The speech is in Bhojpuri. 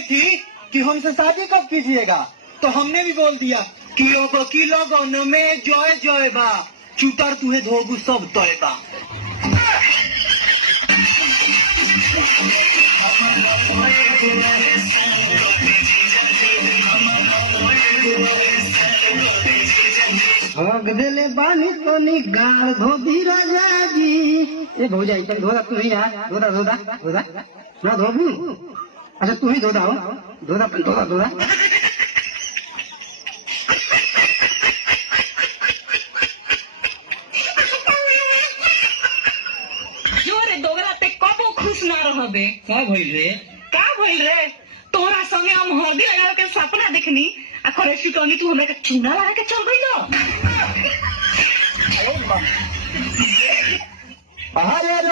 रही थी कि हमसे शादी कब कीजिएगा, तो हमने भी बोल दिया कि लगन में जय जय बा, चूतर तुहे धोबू सब तय बा। भग देले बानी तनी गाल धोबी राजा जी। ए भौजाई तनी धोदा तू ही यार, धोदा धोदा धोदा ना धोबू। अच्छा तू ही धोदा हो, धोदा धोदा धोदा। जोरे दोगरा ते कबो खुश ना रहबे। का भइल रे? तोरा संगे हम होगी लगा के सपना देखनी आ करे सिकनी तू हमें के चूना लगा के चल गई ना। अरे